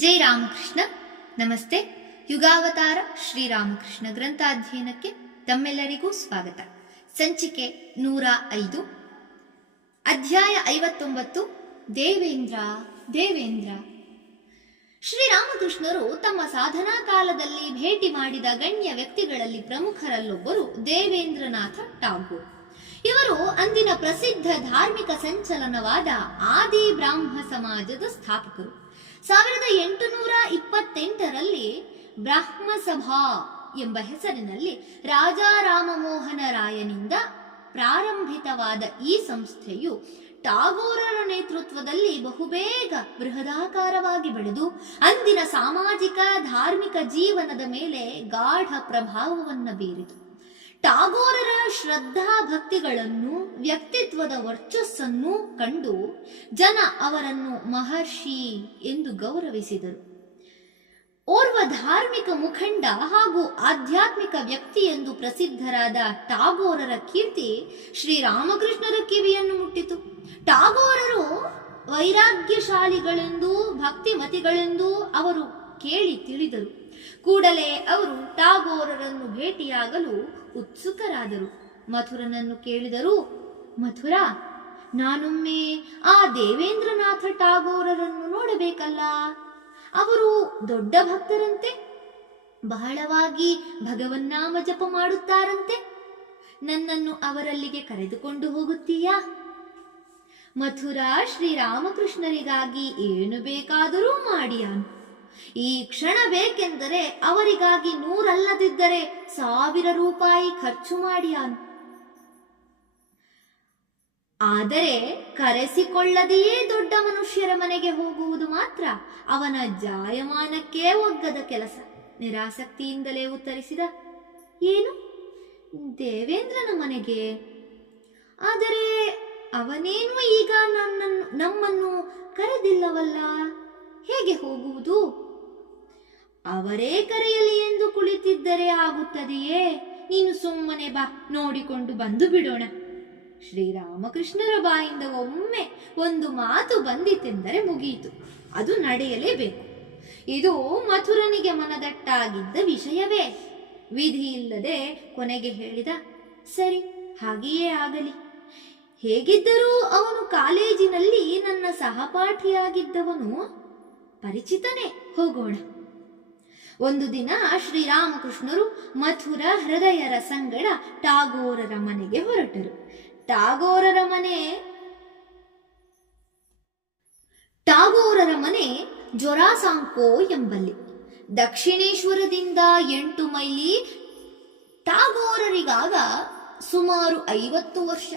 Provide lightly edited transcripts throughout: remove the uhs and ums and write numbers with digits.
ಜೈ ರಾಮಕೃಷ್ಣ. ನಮಸ್ತೆ. ಯುಗಾವತಾರ ಶ್ರೀರಾಮಕೃಷ್ಣ ಗ್ರಂಥಾಧ್ಯಯನಕ್ಕೆ ತಮ್ಮೆಲ್ಲರಿಗೂ ಸ್ವಾಗತ. ಸಂಚಿಕೆ 105, ಅಧ್ಯಾಯ 59. ದೇವೇಂದ್ರ. ಶ್ರೀರಾಮಕೃಷ್ಣರು ತಮ್ಮ ಸಾಧನಾ ಕಾಲದಲ್ಲಿ ಭೇಟಿ ಮಾಡಿದ ಗಣ್ಯ ವ್ಯಕ್ತಿಗಳಲ್ಲಿ ಪ್ರಮುಖರಲ್ಲೊಬ್ಬರು ದೇವೇಂದ್ರನಾಥ ಟಾಗೋರ್. ಇವರು ಅಂದಿನ ಪ್ರಸಿದ್ಧ ಧಾರ್ಮಿಕ ಸಂಚಲನವಾದ ಆದಿ ಬ್ರಾಹ್ಮ ಸಮಾಜದ ಸ್ಥಾಪಕರು. 1828ರಲ್ಲಿ ಬ್ರಾಹ್ಮ ಸಭಾ ಎಂಬ ಹೆಸರಿನಲ್ಲಿ ರಾಜಾ ರಾಮಮೋಹನ ರಾಯನಿಂದ ಪ್ರಾರಂಭಿತವಾದ ಈ ಸಂಸ್ಥೆಯು ಟಾಗೋರರ ನೇತೃತ್ವದಲ್ಲಿ ಬಹುಬೇಗ ಬೃಹದಾಕಾರವಾಗಿ ಬೆಳೆದು ಅಂದಿನ ಸಾಮಾಜಿಕ ಧಾರ್ಮಿಕ ಜೀವನದ ಮೇಲೆ ಗಾಢ ಪ್ರಭಾವವನ್ನು ಬೀರಿತು. ಟಾಗೋರರ ಶ್ರದ್ಧಾ ಭಕ್ತಿಗಳನ್ನು, ವ್ಯಕ್ತಿತ್ವದ ವರ್ಚಸ್ಸನ್ನು ಕಂಡು ಜನ ಅವರನ್ನು ಮಹರ್ಷಿ ಎಂದು ಗೌರವಿಸಿದರು. ಓರ್ವ ಧಾರ್ಮಿಕ ಮುಖಂಡ ಹಾಗೂ ಆಧ್ಯಾತ್ಮಿಕ ವ್ಯಕ್ತಿ ಎಂದು ಪ್ರಸಿದ್ಧರಾದ ಟಾಗೋರರ ಕೀರ್ತಿ ಶ್ರೀರಾಮಕೃಷ್ಣರ ಕಿವಿಯನ್ನು ಮುಟ್ಟಿತು. ಟಾಗೋರರು ವೈರಾಗ್ಯಶಾಲಿಗಳೆಂದೂ ಭಕ್ತಿಮತಿಗಳೆಂದೂ ಅವರು ಕೇಳಿ ತಿಳಿದರು. ಕೂಡಲೇ ಅವರು ಟಾಗೋರರನ್ನು ಭೇಟಿಯಾಗಲು ಉತ್ಸುಕರಾದರು. ಮಥುರನನ್ನು ಕೇಳಿದರು, ಮಥುರ, ನಾನೊಮ್ಮೆ ಆ ದೇವೇಂದ್ರನಾಥ ಟಾಗೋರರನ್ನು ನೋಡಬೇಕಲ್ಲ. ಅವರು ದೊಡ್ಡ ಭಕ್ತರಂತೆ, ಬಹಳವಾಗಿ ಭಗವನ್ನಾಮ ಜಪ ಮಾಡುತ್ತಾರಂತೆ. ನನ್ನನ್ನು ಅವರಲ್ಲಿಗೆ ಕರೆದುಕೊಂಡು ಹೋಗುತ್ತೀಯಾ? ಮಥುರ ಶ್ರೀರಾಮಕೃಷ್ಣರಿಗಾಗಿ ಏನು ಬೇಕಾದರೂ ಮಾಡಿಯಾನು. ಈ ಕ್ಷಣ ಬೇಕೆಂದರೆ ಅವರಿಗಾಗಿ 100 ಅಲ್ಲದಿದ್ದರೆ 1000 ರೂಪಾಯಿ ಖರ್ಚು ಮಾಡಿಯಾನು. ಆದರೆ ಕರೆಸಿಕೊಳ್ಳದೆಯೇ ದೊಡ್ಡ ಮನುಷ್ಯರ ಮನೆಗೆ ಹೋಗುವುದು ಮಾತ್ರ ಅವನ ಜಾಯಮಾನಕ್ಕೆ ಒಗ್ಗದ ಕೆಲಸ. ನಿರಾಸಕ್ತಿಯಿಂದಲೇ ಉತ್ತರಿಸಿದ, ಏನು, ದೇವೇಂದ್ರನ ಮನೆಗೆ? ಆದರೆ ಅವನೇನು ಈಗ ನಮ್ಮನ್ನು ಕರೆದಿಲ್ಲವಲ್ಲ, ಹೇಗೆ ಹೋಗುವುದು? ಅವರೇ ಕರೆಯಲಿ ಎಂದು ಕುಳಿತಿದ್ದರೆ ಆಗುತ್ತದೆಯೇ? ನೀನು ಸುಮ್ಮನೆ ಬಾ, ನೋಡಿಕೊಂಡು ಬಂದು ಬಿಡೋಣ. ಶ್ರೀರಾಮಕೃಷ್ಣರ ಬಾಯಿಂದ ಒಮ್ಮೆ ಒಂದು ಮಾತು ಬಂದಿತೆಂದರೆ ಮುಗಿಯಿತು, ಅದು ನಡೆಯಲೇಬೇಕು. ಇದು ಮಥುರನಿಗೆ ಮನದಟ್ಟಾಗಿದ್ದ ವಿಷಯವೇ. ವಿಧಿ ಇಲ್ಲದೆ ಕೊನೆಗೆ ಹೇಳಿದ, ಸರಿ, ಹಾಗೆಯೇ ಆಗಲಿ. ಹೇಗಿದ್ದರೂ ಅವನು ಕಾಲೇಜಿನಲ್ಲಿ ನನ್ನ ಸಹಪಾಠಿಯಾಗಿದ್ದವನು, ಪರಿಚಿತನೇ, ಹೋಗೋಣ. ಒಂದು ದಿನ ಶ್ರೀರಾಮಕೃಷ್ಣರು ಮಥುರ ಹೃದಯರ ಸಂಗಡ ಟಾಗೋರರ ಮನೆಗೆ ಹೊರಟರು. ಟಾಗೋರರ ಮನೆ ಜೊರಾಸಾಂಕೋ ಎಂಬಲ್ಲಿ, ದಕ್ಷಿಣೇಶ್ವರದಿಂದ 8 ಮೈಲಿ. ಟಾಗೋರರಿಗಾಗ ಸುಮಾರು 50 ವರ್ಷ,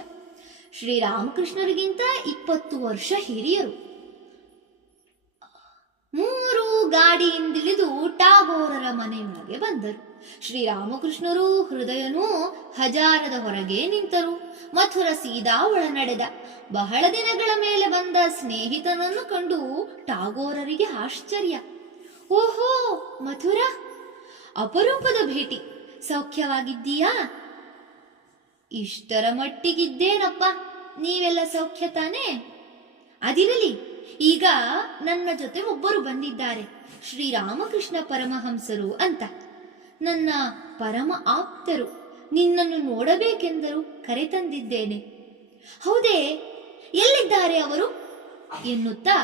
ಶ್ರೀರಾಮಕೃಷ್ಣರಿಗಿಂತ 20 ವರ್ಷ ಹಿರಿಯರು. 3 ಗಾಡಿಯಿಂದಿಳಿದು ಟಾಗೋರರ ಮನೆಯೊಳಗೆ ಬಂದರು. ಶ್ರೀರಾಮಕೃಷ್ಣರು ಹೃದಯನೂ ಹಜಾರದ ಹೊರಗೆ ನಿಂತರು. ಮಥುರ ಸೀದಾ ಒಳ ನಡೆದ. ಬಹಳ ದಿನಗಳ ಮೇಲೆ ಬಂದ ಸ್ನೇಹಿತನನ್ನು ಕಂಡು ಟಾಗೋರರಿಗೆ ಆಶ್ಚರ್ಯ. ಓಹೋ ಮಥುರ, ಅಪರೂಪದ ಭೇಟಿ, ಸೌಖ್ಯವಾಗಿದ್ದೀಯಾ? ಇಷ್ಟರ ಮಟ್ಟಿಗಿದ್ದೇನಪ್ಪ, ನೀವೆಲ್ಲ ಸೌಖ್ಯ ತಾನೇ? ಅದಿರಲಿ, ಈಗ ನನ್ನ ಜೊತೆ ಒಬ್ಬರು ಬಂದಿದ್ದಾರೆ, ಶ್ರೀರಾಮಕೃಷ್ಣ ಪರಮಹಂಸರು ಅಂತ. ನನ್ನ ಪರಮ ಆಪ್ತರು, ನಿನ್ನನ್ನು ನೋಡಬೇಕೆಂದರು, ಕರೆತಂದಿದ್ದೇನೆ. ಹೌದೇ, ಎಲ್ಲಿದ್ದಾರೆ ಅವರು ಎನ್ನುತ್ತಾ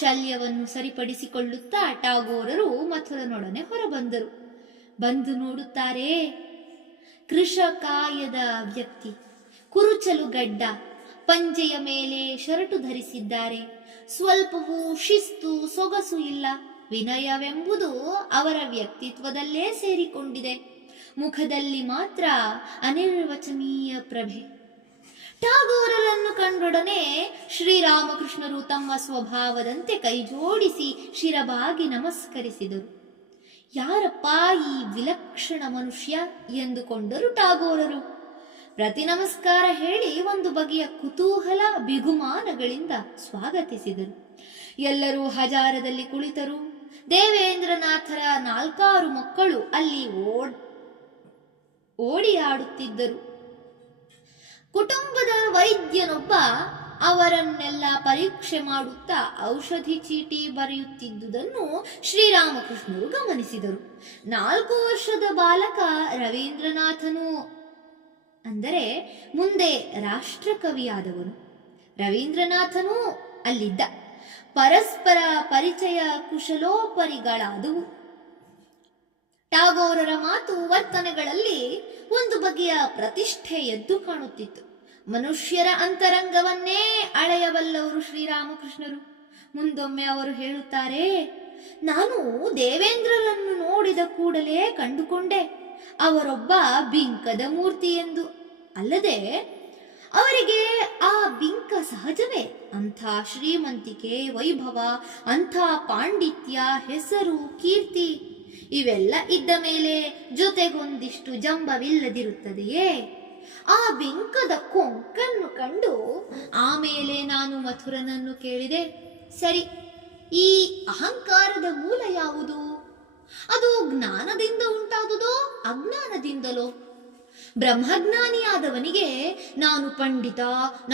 ಶಲ್ಯವನ್ನು ಸರಿಪಡಿಸಿಕೊಳ್ಳುತ್ತಾ ಟಾಗೋರರು ಮಥುರನೊಡನೆ ಹೊರಬಂದರು. ಬಂದು ನೋಡುತ್ತಾರೆ, ಕೃಶಕಾಯದ ವ್ಯಕ್ತಿ, ಕುರುಚಲು ಗಡ್ಡ, ಪಂಜೆಯ ಮೇಲೆ ಶರಟು ಧರಿಸಿದ್ದಾರೆ. ಸ್ವಲ್ಪವೂ ಶಿಸ್ತು ಸೊಗಸು ಇಲ್ಲ. ವಿನಯವೆಂಬುದು ಅವರ ವ್ಯಕ್ತಿತ್ವದಲ್ಲೇ ಸೇರಿಕೊಂಡಿದೆ. ಮುಖದಲ್ಲಿ ಮಾತ್ರ ಅನಿರ್ವಚನೀಯ ಪ್ರಭೆ. ಟಾಗೋರರನ್ನು ಕಂಡೊಡನೆ ಶ್ರೀರಾಮಕೃಷ್ಣರು ತಮ್ಮ ಸ್ವಭಾವದಂತೆ ಕೈಜೋಡಿಸಿ ಶಿರಬಾಗಿ ನಮಸ್ಕರಿಸಿದರು. ಯಾರಪ್ಪ ಈ ವಿಲಕ್ಷಣ ಮನುಷ್ಯ ಎಂದುಕೊಂಡರು ಟಾಗೋರರು. ಪ್ರತಿ ನಮಸ್ಕಾರ ಹೇಳಿ ಒಂದು ಬಗೆಯ ಕುತೂಹಲ ಬಿಗುಮಾನಗಳಿಂದ ಸ್ವಾಗತಿಸಿದರು. ಎಲ್ಲರೂ ಹಜಾರದಲ್ಲಿ ಕುಳಿತರು. ದೇವೇಂದ್ರನಾಥರ 4 ಮಕ್ಕಳು ಅಲ್ಲಿ ಓಡಿಯಾಡುತ್ತಿದ್ದರು. ಕುಟುಂಬದ ವೈದ್ಯನೊಬ್ಬ ಅವರನ್ನೆಲ್ಲ ಪರೀಕ್ಷೆ ಮಾಡುತ್ತಾ ಔಷಧಿ ಚೀಟಿ ಬರೆಯುತ್ತಿದ್ದುದನ್ನು ಶ್ರೀರಾಮಕೃಷ್ಣರು ಗಮನಿಸಿದರು. 4 ವರ್ಷದ ಬಾಲಕ ರವೀಂದ್ರನಾಥನು, ಅಂದರೆ ಮುಂದೆ ರಾಷ್ಟ್ರಕವಿಯಾದವನು ರವೀಂದ್ರನಾಥನೂ ಅಲ್ಲಿದ್ದ. ಪರಸ್ಪರ ಪರಿಚಯ ಕುಶಲೋಪರಿಗಳಾದವು. ಟಾಗೋರರ ಮಾತು ವರ್ತನೆಗಳಲ್ಲಿ ಒಂದು ಬಗೆಯ ಪ್ರತಿಷ್ಠೆ ಎದ್ದು ಕಾಣುತ್ತಿತ್ತು. ಮನುಷ್ಯರ ಅಂತರಂಗವನ್ನೇ ಅಳೆಯಬಲ್ಲವರು ಶ್ರೀರಾಮಕೃಷ್ಣರು. ಮುಂದೊಮ್ಮೆ ಅವರು ಹೇಳುತ್ತಾರೆ, ನಾನು ದೇವೇಂದ್ರರನ್ನು ನೋಡಿದ ಕೂಡಲೇ ಕಂಡುಕೊಂಡೆ ಅವರೊಬ್ಬ ಬಿಂಕದ ಮೂರ್ತಿ ಎಂದು. ಅಲ್ಲದೆ ಅವರಿಗೆ ಆ ಬಿಂಕ ಸಹಜವೇ. ಅಂಥ ಶ್ರೀಮಂತಿಕೆ, ವೈಭವ, ಅಂಥ ಪಾಂಡಿತ್ಯ, ಹೆಸರು, ಕೀರ್ತಿ ಇವೆಲ್ಲ ಇದ್ದ ಮೇಲೆ ಜೊತೆಗೊಂದಿಷ್ಟು ಜಂಬವಿಲ್ಲದಿರುತ್ತದೆಯೇ? ಆ ಬಿಂಕದ ಕೊಂಕನ್ನು ಕಂಡು ಆಮೇಲೆ ನಾನು ಮಥುರನನ್ನು ಕೇಳಿದೆ, ಸರಿ, ಈ ಅಹಂಕಾರದ ಮೂಲ ಯಾವುದು? ಅದು ಜ್ಞಾನದಿಂದ ಉಂಟಾದುದೋ ಅಜ್ಞಾನದಿಂದಲೋ? ಬ್ರಹ್ಮಜ್ಞಾನಿಯಾದವನಿಗೆ ನಾನು ಪಂಡಿತ,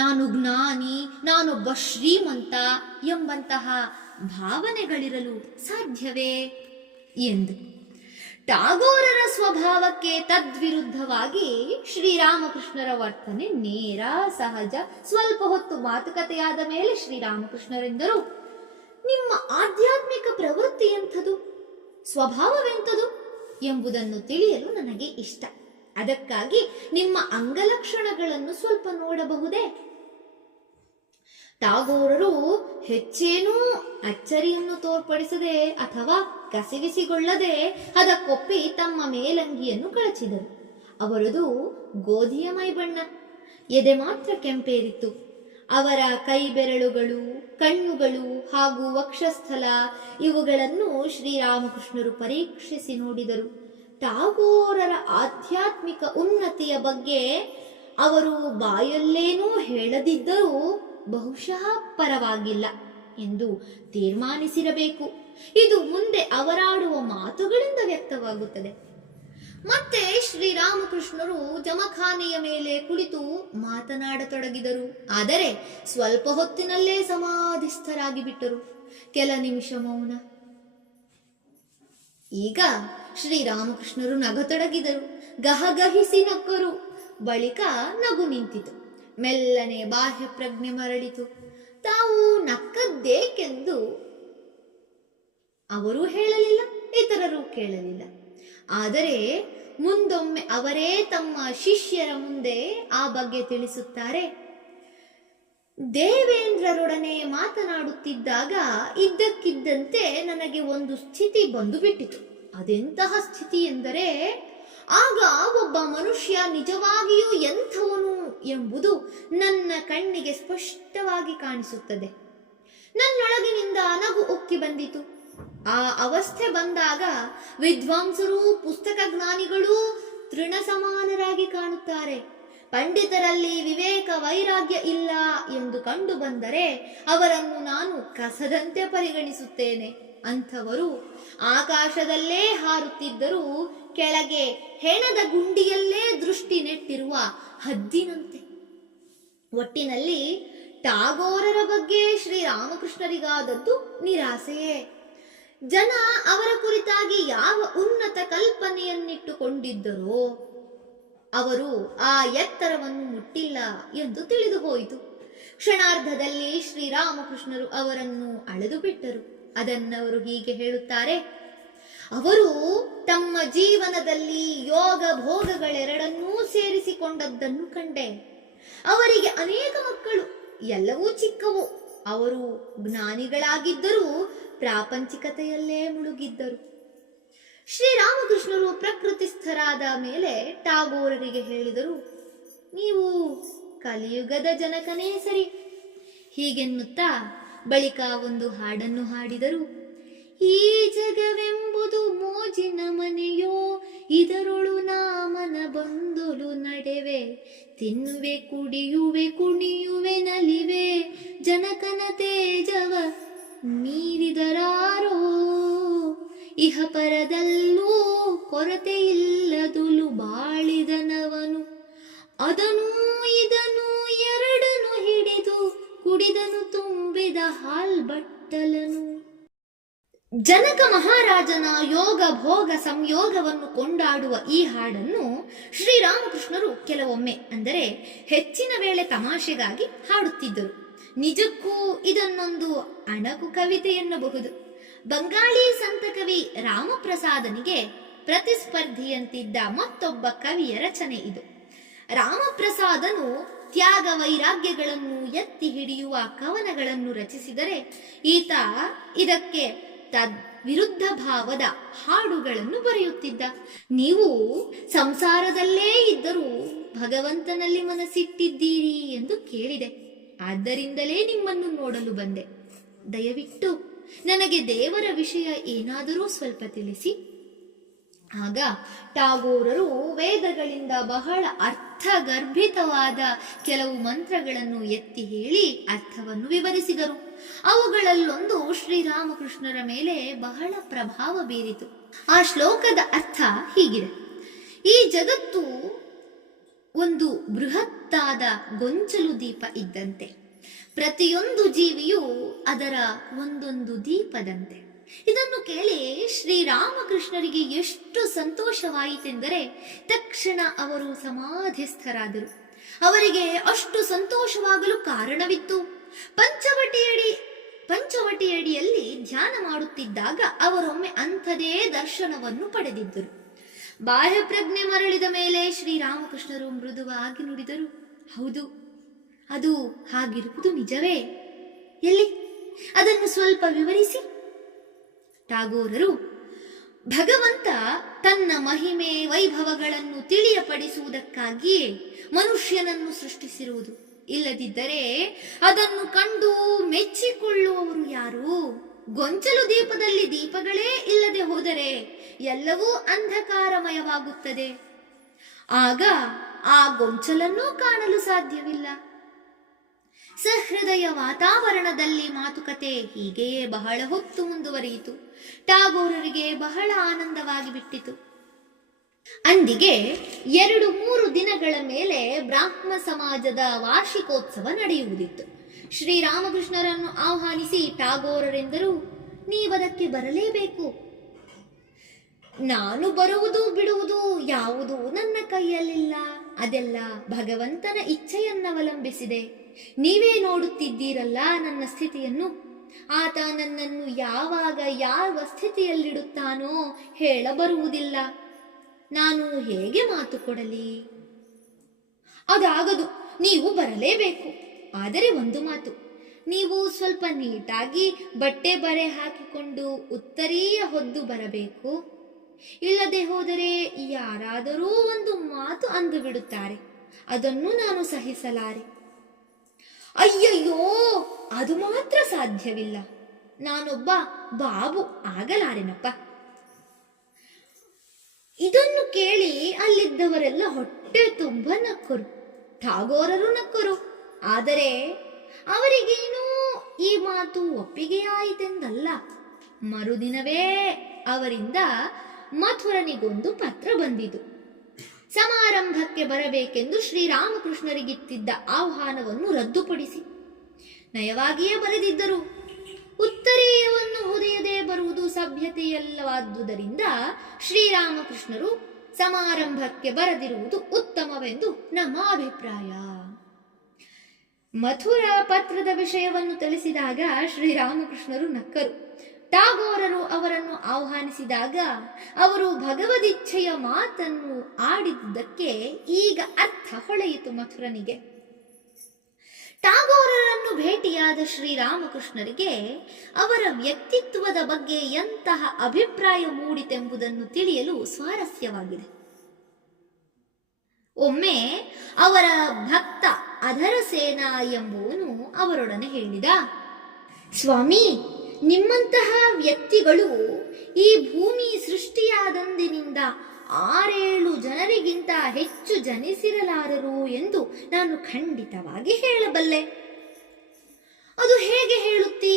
ನಾನು ಜ್ಞಾನಿ, ನಾನೊಬ್ಬ ಶ್ರೀಮಂತ ಎಂಬಂತಹ ಭಾವನೆಗಳಿರಲು ಸಾಧ್ಯವೇ ಎಂದು. ಟಾಗೋರರ ಸ್ವಭಾವಕ್ಕೆ ತದ್ವಿರುದ್ಧವಾಗಿ ಶ್ರೀರಾಮಕೃಷ್ಣರ ವರ್ತನೆ ನೇರ, ಸಹಜ. ಸ್ವಲ್ಪ ಹೊತ್ತು ಮಾತುಕತೆಯಾದ ಮೇಲೆ ಶ್ರೀರಾಮಕೃಷ್ಣರೆಂದರು, ನಿಮ್ಮ ಆಧ್ಯಾತ್ಮಿಕ ಪ್ರವೃತ್ತಿ ಎಂಥದು, ಸ್ವಭಾವವೆಂಥದು ಎಂಬುದನ್ನು ತಿಳಿಯಲು ನನಗೆ ಇಷ್ಟ. ಅದಕ್ಕಾಗಿ ನಿಮ್ಮ ಅಂಗಲಕ್ಷಣಗಳನ್ನು ಸ್ವಲ್ಪ ನೋಡಬಹುದೇ? ಟಾಗೋರರು ಹೆಚ್ಚೇನೂ ಅಚ್ಚರಿಯನ್ನು ತೋರ್ಪಡಿಸದೆ ಅಥವಾ ಕಸಿವಿಸಿಗೊಳ್ಳದೆ ಅದಕ್ಕೊಪ್ಪಿ ತಮ್ಮ ಮೇಲಂಗಿಯನ್ನು ಕಳಚಿದರು. ಅವರದು ಗೋಧಿಯ ಮೈಬಣ್ಣ, ಎದೆ ಮಾತ್ರ ಕೆಂಪೇರಿತ್ತು. ಅವರ ಕೈ ಬೆರಳುಗಳು, ಕಣ್ಣುಗಳು ಹಾಗೂ ವಕ್ಷಸ್ಥಲ ಇವುಗಳನ್ನು ಶ್ರೀರಾಮಕೃಷ್ಣರು ಪರೀಕ್ಷಿಸಿ ನೋಡಿದರು. ಟಾಗೋರರ ಆಧ್ಯಾತ್ಮಿಕ ಉನ್ನತಿಯ ಬಗ್ಗೆ ಅವರು ಬಾಯಲ್ಲೇನೂ ಹೇಳದಿದ್ದರೂ ಬಹುಶಃ ಪರವಾಗಿಲ್ಲ ಎಂದು ತೀರ್ಮಾನಿಸಿರಬೇಕು. ಇದು ಮುಂದೆ ಅವರಾಡುವ ಮಾತುಗಳಿಂದ ವ್ಯಕ್ತವಾಗುತ್ತದೆ. ಮತ್ತೆ ಶ್ರೀರಾಮಕೃಷ್ಣರು ಜಮಖಾನೆಯ ಮೇಲೆ ಕುಳಿತು ಮಾತನಾಡತೊಡಗಿದರು. ಆದರೆ ಸ್ವಲ್ಪ ಹೊತ್ತಿನಲ್ಲೇ ಸಮಾಧಿಸ್ಥರಾಗಿ ಬಿಟ್ಟರು. ಕೆಲ ನಿಮಿಷ ಮೌನ. ಈಗ ಶ್ರೀರಾಮಕೃಷ್ಣರು ನಗತೊಡಗಿದರು. ಗಹಗಹಿಸಿ ನಕ್ಕರು. ಬಳಿಕ ನಗು ನಿಂತಿತು. ಮೆಲ್ಲನೆ ಬಾಹ್ಯ ಪ್ರಜ್ಞೆ ಮರಳಿತು. ತಾವು ನಕ್ಕದ್ದೇಕೆಂದು ಅವರೂ ಹೇಳಲಿಲ್ಲ, ಇತರರು ಕೇಳಲಿಲ್ಲ. ಆದರೆ ಮುಂದೊಮ್ಮೆ ಅವರೇ ತಮ್ಮ ಶಿಷ್ಯರ ಮುಂದೆ ಆ ಬಗ್ಗೆ ತಿಳಿಸುತ್ತಾರೆ. ದೇವೇಂದ್ರರೊಡನೆ ಮಾತನಾಡುತ್ತಿದ್ದಾಗ ಇದ್ದಕ್ಕಿದ್ದಂತೆ ನನಗೆ ಒಂದು ಸ್ಥಿತಿ ಬಂದು ಬಿಟ್ಟಿತು. ಅದೆಂತಹ ಸ್ಥಿತಿ ಎಂದರೆ, ಆಗ ಒಬ್ಬ ಮನುಷ್ಯ ನಿಜವಾಗಿಯೂ ಎಂಥವನು ಎಂಬುದು ನನ್ನ ಕಣ್ಣಿಗೆ ಸ್ಪಷ್ಟವಾಗಿ ಕಾಣಿಸುತ್ತದೆ. ನನ್ನೊಳಗಿನಿಂದ ನಗು ಉಕ್ಕಿ ಬಂದಿತು. ಆ ಅವಸ್ಥೆ ಬಂದಾಗ ವಿದ್ವಾಂಸರು, ಪುಸ್ತಕ ಜ್ಞಾನಿಗಳು ತೃಣ ಸಮಾನರಾಗಿ ಕಾಣುತ್ತಾರೆ. ಪಂಡಿತರಲ್ಲಿ ವಿವೇಕ, ವೈರಾಗ್ಯ ಇಲ್ಲ ಎಂದು ಕಂಡು ಬಂದರೆ ಅವರನ್ನು ನಾನು ಕಸದಂತೆ ಪರಿಗಣಿಸುತ್ತೇನೆ. ಅಂಥವರು ಆಕಾಶದಲ್ಲೇ ಹಾರುತ್ತಿದ್ದರೂ ಕೆಳಗೆ ಹೆಣದ ಗುಂಡಿಯಲ್ಲೇ ದೃಷ್ಟಿ ನೆಟ್ಟಿರುವ ಹದ್ದಿನಂತೆ. ಒಟ್ಟಿನಲ್ಲಿ ಟಾಗೋರರ ಬಗ್ಗೆ ಶ್ರೀರಾಮಕೃಷ್ಣರಿಗಾದದ್ದು ನಿರಾಸೆಯೇ. ಜನ ಅವರ ಕುರಿತಾಗಿ ಯಾವ ಉನ್ನತ ಕಲ್ಪನೆಯನ್ನಿಟ್ಟುಕೊಂಡಿದ್ದರೋ ಅವರು ಆ ಎತ್ತರವನ್ನು ಮುಟ್ಟಿಲ್ಲ ಎಂದು ತಿಳಿದು ಹೋಯಿತು. ಕ್ಷಣಾರ್ಧದಲ್ಲಿ ಶ್ರೀರಾಮಕೃಷ್ಣರು ಅವರನ್ನು ಅಳೆದು ಬಿಟ್ಟರು. ಅದನ್ನವರು ಹೀಗೆ ಹೇಳುತ್ತಾರೆ. ಅವರು ತಮ್ಮ ಜೀವನದಲ್ಲಿ ಯೋಗ ಭೋಗಗಳೆರಡನ್ನೂ ಸೇರಿಸಿಕೊಂಡದ್ದನ್ನು ಕಂಡೆ. ಅವರಿಗೆ ಅನೇಕ ಮಕ್ಕಳು, ಎಲ್ಲವೂ ಚಿಕ್ಕವು. ಅವರು ಜ್ಞಾನಿಗಳಾಗಿದ್ದರೂ ಪ್ರಾಪಂಚಿಕತೆಯಲ್ಲೇ ಮುಳುಗಿದ್ದರು. ಶ್ರೀರಾಮಕೃಷ್ಣರು ಪ್ರಕೃತಿಸ್ಥರಾದ ಮೇಲೆ ಟಾಗೋರರಿಗೆ ಹೇಳಿದರು, ನೀವು ಕಲಿಯುಗದ ಜನಕನೇ ಸರಿ ಹೀಗೆನ್ನುತ್ತಾ ಬಳಿಕ ಒಂದು ಹಾಡನ್ನು ಹಾಡಿದರು. ಈ ಜಗವೆಂಬುದು ಮೋಜಿನ ಮನೆಯೋ, ಇದರೊಳು ನಾಮನ ಬಂದೊಲು ನಡೆವೆ, ತಿನ್ನುವೆ ಕುಡಿಯುವೆ ಕುಣಿಯುವೆ ನಲಿವೆ, ಜನಕನ ತೇಜವ ಮೀರಿದರಾರೋ, ಇಹ ಪರದಲ್ಲೂ ಕೊರತೆ ಇಲ್ಲದುಲು ಬಾಳಿದನವನು, ಅದನೂ ಇದನೂ ಎರಡನು ಹಿಡಿದು ಹಾಲ್ಬಟ್ಟಲನು. ಜನಕ ಮಹಾರಾಜನ ಯೋಗ ಭೋಗ ಸಂಯೋಗವನ್ನು ಕೊಂಡಾಡುವ ಈ ಹಾಡನ್ನು ಶ್ರೀರಾಮಕೃಷ್ಣರು ಕೆಲವೊಮ್ಮೆ, ಅಂದರೆ ಹೆಚ್ಚಿನ ವೇಳೆ ತಮಾಷೆಗಾಗಿ ಹಾಡುತ್ತಿದ್ದರು. ನಿಜಕ್ಕೂ ಇದನ್ನೊಂದು ಅಣಕು ಕವಿತೆ ಎನ್ನಬಹುದು. ಬಂಗಾಳಿ ಸಂತ ಕವಿ ರಾಮಪ್ರಸಾದನಿಗೆ ಪ್ರತಿಸ್ಪರ್ಧಿಯಂತಿದ್ದ ಮತ್ತೊಬ್ಬ ಕವಿಯ ರಚನೆ ಇದು. ರಾಮಪ್ರಸಾದನು ತ್ಯಾಗ ವೈರಾಗ್ಯಗಳನ್ನು ಎತ್ತಿ ಹಿಡಿಯುವ ಕವನಗಳನ್ನು ರಚಿಸಿದರೆ, ಈತ ಇದಕ್ಕೆ ವಿರುದ್ಧ ಭಾವದ ಹಾಡುಗಳನ್ನು ಬರೆಯುತ್ತಿದ್ದ. ನೀವು ಸಂಸಾರದಲ್ಲೇ ಇದ್ದರೂ ಭಗವಂತನಲ್ಲಿ ಮನಸ್ಸಿಟ್ಟಿದ್ದೀರಿ ಎಂದು ಕೇಳಿದೆ, ಆದ್ದರಿಂದಲೇ ನಿಮ್ಮನ್ನು ನೋಡಲು ಬಂದೆ. ದಯವಿಟ್ಟು ನನಗೆ ದೇವರ ವಿಷಯ ಏನಾದರೂ ಸ್ವಲ್ಪ ತಿಳಿಸಿ. ಆಗ ಟಾಗೋರರು ವೇದಗಳಿಂದ ಬಹಳ ಅರ್ಥಗರ್ಭಿತವಾದ ಕೆಲವು ಮಂತ್ರಗಳನ್ನು ಎತ್ತಿ ಹೇಳಿ ಅರ್ಥವನ್ನು ವಿವರಿಸಿದರು. ಅವುಗಳಲ್ಲೊಂದು ಶ್ರೀರಾಮಕೃಷ್ಣರ ಮೇಲೆ ಬಹಳ ಪ್ರಭಾವ ಬೀರಿತು. ಆ ಶ್ಲೋಕದ ಅರ್ಥ ಹೀಗಿದೆ: ಈ ಜಗತ್ತು ಒಂದು ಬೃಹತ್ತಾದ ಗೊಂಚಲು ದೀಪ ಇದ್ದಂತೆ, ಪ್ರತಿಯೊಂದು ಜೀವಿಯೂ ಅದರ ಒಂದೊಂದು ದೀಪದಂತೆ. ಇದನ್ನು ಕೇಳಿ ಶ್ರೀರಾಮಕೃಷ್ಣರಿಗೆ ಎಷ್ಟು ಸಂತೋಷವಾಯಿತೆಂದರೆ ತಕ್ಷಣ ಅವರು ಸಮಾಧಿಸ್ಥರಾದರು. ಅವರಿಗೆ ಅಷ್ಟು ಸಂತೋಷವಾಗಲು ಕಾರಣವಿತ್ತು. ಪಂಚವಟಿಯಡಿಯಲ್ಲಿ ಧ್ಯಾನ ಮಾಡುತ್ತಿದ್ದಾಗ ಅವರೊಮ್ಮೆ ಅಂಥದೇ ದರ್ಶನವನ್ನು ಪಡೆದಿದ್ದರು. ಬಾಹ್ಯ ಪ್ರಜ್ಞೆ ಮರಳಿದ ಮೇಲೆ ಶ್ರೀರಾಮಕೃಷ್ಣರು ಮೃದುವಾಗಿ ನುಡಿದರು, ಹೌದು, ಅದು ಹಾಗಿರುವುದು ನಿಜವೇ? ಎಲ್ಲಿ, ಅದನ್ನು ಸ್ವಲ್ಪ ವಿವರಿಸಿ. ಟಾಗೋರರು, ಭಗವಂತ ತನ್ನ ಮಹಿಮೆ ವೈಭವಗಳನ್ನು ತಿಳಿಯಪಡಿಸುವುದಕ್ಕಾಗಿಯೇ ಮನುಷ್ಯನನ್ನು ಸೃಷ್ಟಿಸಿರುವುದು. ಇಲ್ಲದಿದ್ದರೆ ಅದನ್ನು ಕಂಡು ಮೆಚ್ಚಿಕೊಳ್ಳುವವರು ಯಾರು? ಗೊಂಚಲು ದೀಪದಲ್ಲಿ ದೀಪಗಳೇ ಇಲ್ಲದೆ ಹೋದರೆ ಎಲ್ಲವೂ ಅಂಧಕಾರಮಯವಾಗುತ್ತದೆ. ಆಗ ಆ ಗೊಂಚಲನ್ನೂ ಕಾಣಲು ಸಾಧ್ಯವಿಲ್ಲ. ಸಹೃದಯ ವಾತಾವರಣದಲ್ಲಿ ಮಾತುಕತೆ ಹೀಗೆಯೇ ಬಹಳ ಹೊತ್ತು ಮುಂದುವರಿಯಿತು. ಟಾಗೋರರಿಗೆ ಬಹಳ ಆನಂದವಾಗಿ ಬಿಟ್ಟಿತು. ಅಂದಿಗೆ 2-3 ದಿನಗಳ ಮೇಲೆ ಬ್ರಾಹ್ಮ ಸಮಾಜದ ವಾರ್ಷಿಕೋತ್ಸವ ನಡೆಯುವುದಿತ್ತು. ಶ್ರೀರಾಮಕೃಷ್ಣರನ್ನು ಆಹ್ವಾನಿಸಿ ಟಾಗೋರರೆಂದರು, ನೀವದಕ್ಕೆ ಬರಲೇಬೇಕು. ನಾನು ಬರುವುದು ಬಿಡುವುದು ಯಾವುದೂ ನನ್ನ ಕೈಯಲ್ಲಿಲ್ಲ. ಅದೆಲ್ಲ ಭಗವಂತನ ಇಚ್ಛೆಯನ್ನವಲಂಬಿಸಿದೆ. ನೀವೇ ನೋಡುತ್ತಿದ್ದೀರಲ್ಲ ನನ್ನ ಸ್ಥಿತಿಯನ್ನು. ಆತ ನನ್ನನ್ನು ಯಾವಾಗ ಯಾವ ಸ್ಥಿತಿಯಲ್ಲಿಡುತ್ತಾನೋ ಹೇಳಬರುವುದಿಲ್ಲ. ನಾನು ಹೇಗೆ ಮಾತು ಕೊಡಲಿ? ಅದಾಗದು, ನೀವು ಬರಲೇಬೇಕು. ಆದರೆ ಒಂದು ಮಾತು, ನೀವು ಸ್ವಲ್ಪ ನೀಟಾಗಿ ಬಟ್ಟೆ ಬರೆ ಹಾಕಿಕೊಂಡು ಉತ್ತರೀಯ ಹೊದ್ದು ಬರಬೇಕು. ಇಲ್ಲದೆ ಹೋದರೆ ಯಾರಾದರೂ ಒಂದು ಮಾತು ಅಂದು ಬಿಡುತ್ತಾರೆ. ಅದನ್ನು ನಾನು ಸಹಿಸಲಾರೆ. ಅಯ್ಯಯ್ಯೋ, ಅದು ಮಾತ್ರ ಸಾಧ್ಯವಿಲ್ಲ. ನಾನೊಬ್ಬ ಬಾಬು, ಆಗಲಾರೆನಪ್ಪ. ಇದನ್ನು ಕೇಳಿ ಅಲ್ಲಿದ್ದವರೆಲ್ಲ ಹೊಟ್ಟೆ ತುಂಬ ನಕ್ಕರು. ಟಾಗೋರರು ನಕ್ಕರು. ಆದರೆ ಅವರಿಗೇನೂ ಈ ಮಾತು ಒಪ್ಪಿಗೆಯಾಯಿತೆಂದಲ್ಲ. ಮರುದಿನವೇ ಅವರಿಂದ ಮಥುರನಿಗೊಂದು ಪತ್ರ ಬಂದಿತು. ಸಮಾರಂಭಕ್ಕೆ ಬರಬೇಕೆಂದು ಶ್ರೀರಾಮಕೃಷ್ಣರಿಗಿತ್ತಿದ್ದ ಆಹ್ವಾನವನ್ನು ರದ್ದುಪಡಿಸಿ ನಯವಾಗಿಯೇ ಬರೆದಿದ್ದರು. ಉತ್ತರೀಯವನ್ನು ಹೊದೆಯದೆ ಬರುವುದು ಸಭ್ಯತೆಯಲ್ಲವಾದುದರಿಂದ ಶ್ರೀರಾಮಕೃಷ್ಣರು ಸಮಾರಂಭಕ್ಕೆ ಬರದಿರುವುದು ಉತ್ತಮವೆಂದು ನಮ್ಮ ಅಭಿಪ್ರಾಯ. ಮಥುರಾ ಪತ್ರದ ವಿಷಯವನ್ನು ತಿಳಿಸಿದಾಗ ಶ್ರೀರಾಮಕೃಷ್ಣರು ನಕ್ಕರು. ಟಾಗೋರರು ಅವರನ್ನು ಆಹ್ವಾನಿಸಿದಾಗ ಅವರು ಭಗವದಿಚ್ಛೆಯ ಮಾತನ್ನು ಆಡಿದ್ದಕ್ಕೆ ಈಗ ಅರ್ಥ ಹೊಳೆಯಿತು ಮಥುರನಿಗೆ. ಟಾಗೋರರನ್ನು ಭೇಟಿಯಾದ ಶ್ರೀರಾಮಕೃಷ್ಣರಿಗೆ ಅವರ ವ್ಯಕ್ತಿತ್ವದ ಬಗ್ಗೆ ಎಂತಹ ಅಭಿಪ್ರಾಯ ಮೂಡಿತೆಂಬುದನ್ನು ತಿಳಿಯಲು ಸ್ವಾರಸ್ಯವಾಗಿದೆ. ಒಮ್ಮೆ ಅವರ ಭಕ್ತ ಅಧರಸೇನ ಎಂಬುವನು ಅವರೊಡನೆ ಹೇಳಿದ, ಸ್ವಾಮಿ, ನಿಮ್ಮಂತಹ ವ್ಯಕ್ತಿಗಳು ಈ ಭೂಮಿ ಸೃಷ್ಟಿಯಾದಂದಿನಿಂದ 6-7 ಜನರಿಗಿಂತ ಹೆಚ್ಚು ಜನಿಸಿರಲಾರರು ಎಂದು ನಾನು ಖಂಡಿತವಾಗಿ ಹೇಳಬಲ್ಲೆ. ಅದು ಹೇಗೆ ಹೇಳುತ್ತೀ?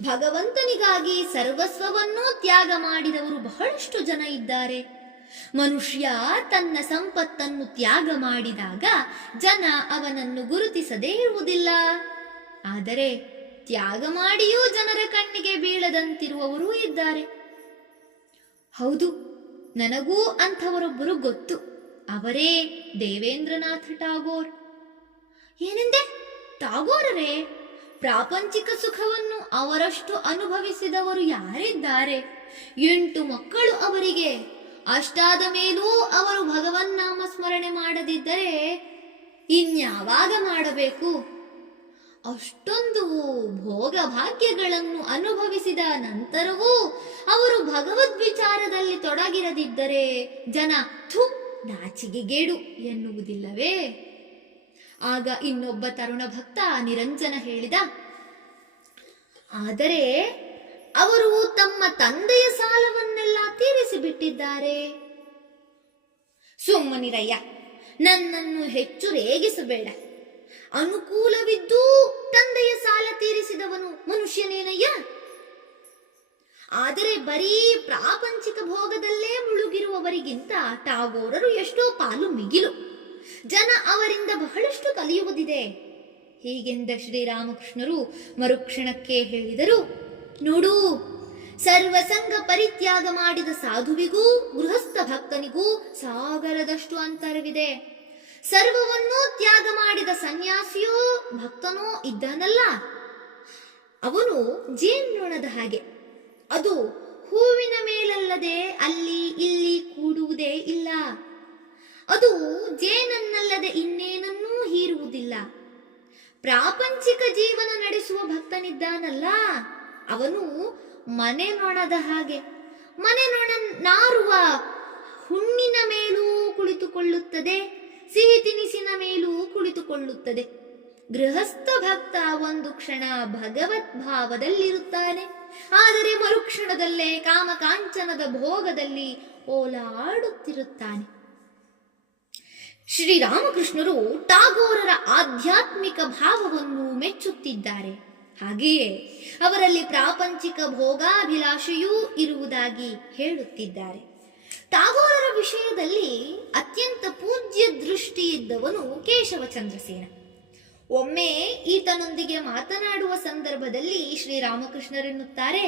ಭಗವಂತನಿಗಾಗಿ ಸರ್ವಸ್ವವನ್ನೂ ತ್ಯಾಗ ಮಾಡಿದವರು ಬಹಳಷ್ಟು ಜನ ಇದ್ದಾರೆ. ಮನುಷ್ಯ ತನ್ನ ಸಂಪತ್ತನ್ನು ತ್ಯಾಗ ಮಾಡಿದಾಗ ಜನ ಅವನನ್ನು ಗುರುತಿಸದೇ ಇರುವುದಿಲ್ಲ. ಆದರೆ ತ್ಯಾಗ ಮಾಡಿಯೂ ಜನರ ಕಣ್ಣಿಗೆ ಬೀಳದಂತಿರುವವರೂ ಇದ್ದಾರೆ. ಹೌದು, ನನಗೂ ಅಂಥವರೊಬ್ಬರು ಗೊತ್ತು. ಅವರೇ ದೇವೇಂದ್ರನಾಥ ಟಾಗೋರ್. ಏನೆಂದೆ? ಟಾಗೋರರೇ? ಪ್ರಾಪಂಚಿಕ ಸುಖವನ್ನು ಅವರಷ್ಟು ಅನುಭವಿಸಿದವರು ಯಾರಿದ್ದಾರೆ? 8 ಮಕ್ಕಳು ಅವರಿಗೆ. ಅಷ್ಟಾದ ಮೇಲೂ ಅವರು ಭಗವನ್ನಾಮ ಸ್ಮರಣೆ ಮಾಡದಿದ್ದರೆ ಇನ್ಯಾವಾಗ ಮಾಡಬೇಕು? ಅಷ್ಟೊಂದು ಭೋಗ ಭಾಗ್ಯಗಳನ್ನು ಅನುಭವಿಸಿದ ನಂತರವೂ ಅವರು ಭಗವದ್ ವಿಚಾರದಲ್ಲಿ ತೊಡಗಿರದಿದ್ದರೆ ಜನ ಥು ನಾಚಿಗೆಗೇಡು ಎನ್ನುವುದಿಲ್ಲವೇ? ಆಗ ಇನ್ನೊಬ್ಬ ತರುಣ ಭಕ್ತ ನಿರಂಜನ ಹೇಳಿದ, ಆದರೆ ಅವರು ತಮ್ಮ ತಂದೆಯ ಸಾಲವನ್ನೆಲ್ಲ ತೀರಿಸಿ ಬಿಟ್ಟಿದ್ದಾರೆ. ಸುಮ್ಮನಿರಯ್ಯ, ನನ್ನನ್ನು ಹೆಚ್ಚು ರೇಗಿಸಬೇಡ. ಅನುಕೂಲವಿದ್ದೂ ತಂದೆಯ ಸಾಲ ತೀರಿಸಿದವನು ಮನುಷ್ಯನೇನಯ್ಯ? ಆದರೆ ಬರೀ ಪ್ರಾಪಂಚಿಕ ಭೋಗದಲ್ಲೇ ಮುಳುಗಿರುವವರಿಗಿಂತ ಟಾಗೋರರು ಎಷ್ಟೋ ಪಾಲು ಮಿಗಿಲು. ಜನ ಅವರಿಂದ ಬಹಳಷ್ಟು ಕಲಿಯುವುದಿದೆ. ಹೀಗೆಂದ ಶ್ರೀರಾಮಕೃಷ್ಣರು ಮರುಕ್ಷಣಕ್ಕೆ ಹೇಳಿದರು, ನೋಡು, ಸರ್ವಸಂಗ ಪರಿತ್ಯಾಗ ಮಾಡಿದ ಸಾಧುವಿಗೂ ಗೃಹಸ್ಥ ಭಕ್ತನಿಗೂ ಸಾಗರದಷ್ಟು ಅಂತರವಿದೆ. ಸರ್ವವನ್ನೂ ತ್ಯಾಗ ಮಾಡಿದ ಸನ್ಯಾಸಿಯೋ ಭಕ್ತನೋ ಇದ್ದಾನಲ್ಲ, ಅವನು ಜೇನ್ನೊಣದ ಹಾಗೆ. ಅದು ಹೂವಿನ ಮೇಲಲ್ಲದೆ ಅಲ್ಲಿ ಇಲ್ಲಿ ಕೂಡುವುದೇ ಇಲ್ಲ. ಅದು ಜೇನನ್ನಲ್ಲದೆ ಇನ್ನೇನನ್ನೂ ಹೀರುವುದಿಲ್ಲ. ಪ್ರಾಪಂಚಿಕ ಜೀವನ ನಡೆಸುವ ಭಕ್ತನಿದ್ದಾನಲ್ಲ, ಅವನು ಮನೆ ನೊಣದ ಹಾಗೆ. ಮನೆ ನೊಣ ನಾರುವ ಹುಣ್ಣಿನ ಮೇಲೂ ಕುಳಿತುಕೊಳ್ಳುತ್ತದೆ, ಸಿಹಿ ತಿನಿಸಿನ ಮೇಲೂ ಕುಳಿತುಕೊಳ್ಳುತ್ತದೆ. ಗೃಹಸ್ಥ ಭಕ್ತ ಒಂದು ಕ್ಷಣ ಭಗವತ್ ಭಾವದಲ್ಲಿರುತ್ತಾನೆ, ಆದರೆ ಮರುಕ್ಷಣದಲ್ಲೇ ಕಾಮಕಾಂಚನದ ಭೋಗದಲ್ಲಿ ಓಲಾಡುತ್ತಿರುತ್ತಾನೆ. ಶ್ರೀರಾಮಕೃಷ್ಣರು ಟಾಗೋರರ ಆಧ್ಯಾತ್ಮಿಕ ಭಾವವನ್ನು ಮೆಚ್ಚುತ್ತಿದ್ದಾರೆ. ಹಾಗೆಯೇ ಅವರಲ್ಲಿ ಪ್ರಾಪಂಚಿಕ ಭೋಗಾಭಿಲಾಷೆಯೂ ಇರುವುದಾಗಿ ಹೇಳುತ್ತಿದ್ದಾರೆ. ಟಾಗೋರರ ವಿಷಯದಲ್ಲಿ ಅತ್ಯಂತ ಪೂಜ್ಯ ದೃಷ್ಟಿ ಇದ್ದವನು ಕೇಶವಚಂದ್ರಸೇನ. ಒಮ್ಮೆ ಈತನೊಂದಿಗೆ ಮಾತನಾಡುವ ಸಂದರ್ಭದಲ್ಲಿ ಶ್ರೀರಾಮಕೃಷ್ಣರೆನ್ನುತ್ತಾರೆ,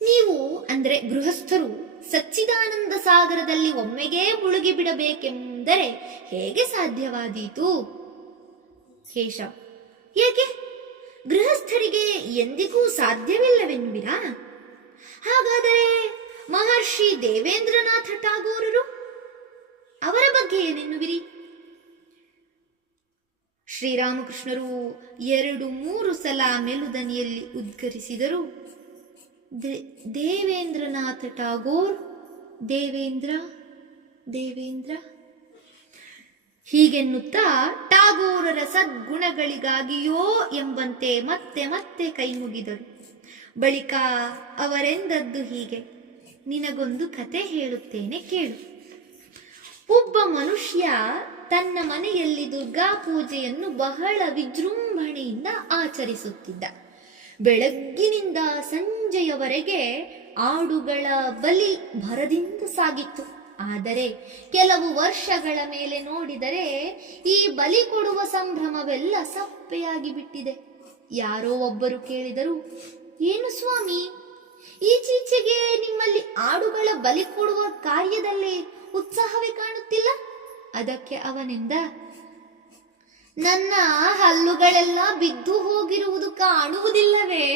ನೀವು ಅಂದ್ರೆ ಗೃಹಸ್ಥರು ಸಚ್ಚಿದಾನಂದ ಸಾಗರದಲ್ಲಿ ಒಮ್ಮೆಗೆ ಮುಳುಗಿ ಬಿಡಬೇಕೆಂದರೆ ಹೇಗೆ ಸಾಧ್ಯವಾದೀತು? ಕೇಶವ: ಏಕೆ, ಗೃಹಸ್ಥರಿಗೆ ಎಂದಿಗೂ ಸಾಧ್ಯವಿಲ್ಲವೆನ್ನುವಿರಾ? ಹಾಗಾದರೆ ಮಹರ್ಷಿ ದೇವೇಂದ್ರನಾಥ ಟಾಗೋರರು, ಅವರ ಬಗ್ಗೆ ಏನೆನ್ನುವಿರಿ? ಶ್ರೀರಾಮಕೃಷ್ಣರು 2-3 ಸಲ ಮೆಲುದನಿಯಲ್ಲಿ ಉದ್ಗರಿಸಿದರು, ದೇವೇಂದ್ರನಾಥ ಟಾಗೋರ್, ದೇವೇಂದ್ರ ದೇವೇಂದ್ರ. ಹೀಗೆನ್ನುತ್ತಾ ಟಾಗೋರರ ಸದ್ಗುಣಗಳಿಗಾಗಿಯೋ ಎಂಬಂತೆ ಮತ್ತೆ ಮತ್ತೆ ಕೈಮುಗಿದರು. ಬಳಿಕ ಅವರೆಂದದ್ದು ಹೀಗೆ, ನಿನಗೊಂದು ಕತೆ ಹೇಳುತ್ತೇನೆ ಕೇಳು. ಒಬ್ಬ ಮನುಷ್ಯ ತನ್ನ ಮನೆಯಲ್ಲಿ ದುರ್ಗಾ ಪೂಜೆಯನ್ನು ಬಹಳ ವಿಜೃಂಭಣೆಯಿಂದ ಆಚರಿಸುತ್ತಿದ್ದ. ಬೆಳಗ್ಗಿನಿಂದ ಸಂಜೆಯವರೆಗೆ ಆಡುಗಳ ಬಲಿ ಭರದಿಂದ ಸಾಗಿತ್ತು. ಆದರೆ ಕೆಲವು ವರ್ಷಗಳ ಮೇಲೆ ನೋಡಿದರೆ ಈ ಬಲಿ ಕೊಡುವ ಸಂಭ್ರಮವೆಲ್ಲ ಸಪ್ಪೆಯಾಗಿ ಬಿಟ್ಟಿದೆ. ಯಾರೋ ಒಬ್ಬರು ಕೇಳಿದರು, ಏನು ಸ್ವಾಮಿ, ಈಚೀಚೆಗೆ ನಿಮ್ಮಲ್ಲಿ ಆಡುಗಳ ಬಲಿ ಕೊಡುವ ಕಾರ್ಯದಲ್ಲಿ ಉತ್ಸಾಹವೇ ಕಾಣುತ್ತಿಲ್ಲ? ಅದಕ್ಕೆ ಅವನಿಂದ, ನನ್ನ ಹಲ್ಲುಗಳೆಲ್ಲ ಬಿದ್ದು ಹೋಗಿರುವುದು ಕಾಣುವುದಿಲ್ಲವೇ?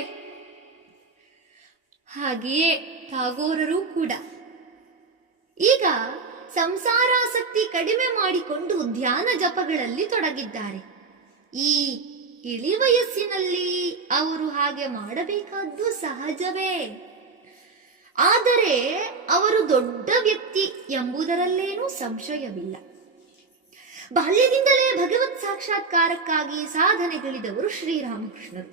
ಹಾಗೆಯೇ ಟಾಗೋರರು ಕೂಡ ಈಗ ಸಂಸಾರಾಸಕ್ತಿ ಕಡಿಮೆ ಮಾಡಿಕೊಂಡು ಧ್ಯಾನ ಜಪಗಳಲ್ಲಿ ತೊಡಗಿದ್ದಾರೆ. ಈ ಇಳಿ ವಯಸ್ಸಿನಲ್ಲಿ ಅವರು ಹಾಗೆ ಮಾಡಬೇಕಾದ್ದು ಸಹಜವೇ. ಆದರೆ ಅವರು ದೊಡ್ಡ ವ್ಯಕ್ತಿ ಎಂಬುದರಲ್ಲೇನೂ ಸಂಶಯವಿಲ್ಲ. ಬಾಲ್ಯದಿಂದಲೇ ಭಗವತ್ ಸಾಕ್ಷಾತ್ಕಾರಕ್ಕಾಗಿ ಸಾಧನೆಗಳಿದವರು ಶ್ರೀರಾಮಕೃಷ್ಣರು.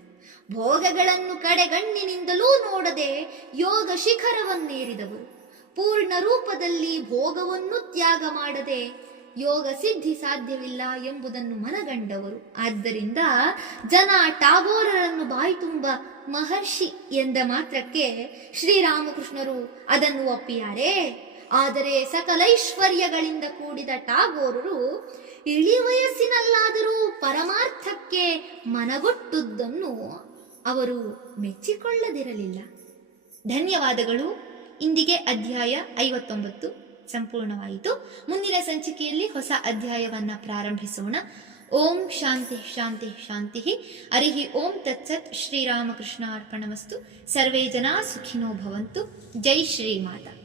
ಭೋಗಗಳನ್ನು ಕಡೆಗಣ್ಣಿನಿಂದಲೂ ನೋಡದೆ ಯೋಗ ಶಿಖರವನ್ನೇರಿದವರು. ಪೂರ್ಣ ರೂಪದಲ್ಲಿ ಭೋಗವನ್ನು ತ್ಯಾಗ ಮಾಡದೆ ಯೋಗ ಸಿದ್ಧಿ ಸಾಧ್ಯವಿಲ್ಲ ಎಂಬುದನ್ನು ಮನಗಂಡವರು. ಆದ್ದರಿಂದ ಜನ ಟಾಗೋರರನ್ನು ಬಾಯಿ ತುಂಬ ಮಹರ್ಷಿ ಎಂದ ಮಾತ್ರಕ್ಕೆ ಶ್ರೀರಾಮಕೃಷ್ಣರು ಅದನ್ನು ಒಪ್ಪಿಯಾರೇ? ಆದರೆ ಸಕಲೈಶ್ವರ್ಯಗಳಿಂದ ಕೂಡಿದ ಟಾಗೋರರು ಇಳಿ ವಯಸ್ಸಿನಲ್ಲಾದರೂ ಪರಮಾರ್ಥಕ್ಕೆ ಮನಗೊಟ್ಟುದನ್ನು ಅವರು ಮೆಚ್ಚಿಕೊಳ್ಳದಿರಲಿಲ್ಲ. ಧನ್ಯವಾದಗಳು. ಇಂದಿಗೆ ಅಧ್ಯಾಯ 59 ಸಂಪೂರ್ಣವಾಯಿತು. ಮುಂದಿನ ಸಂಚಿಕೆಯಲ್ಲಿ ಹೊಸ ಅಧ್ಯಾಯವನ್ನ ಪ್ರಾರಂಭಿಸೋಣ. ಓಂ ಶಾಂತಿ ಶಾಂತಿ ಶಾಂತಿ. ಹರಿ ಓಂ ತತ್ಸತ್. ಶ್ರೀರಾಮಕೃಷ್ಣ ಅರ್ಪಣಮಸ್ತು. ಸರ್ವೇ ಜನಾ ಸುಖಿನೋ ಭವಂತು. ಜೈ ಶ್ರೀಮಾತಾ.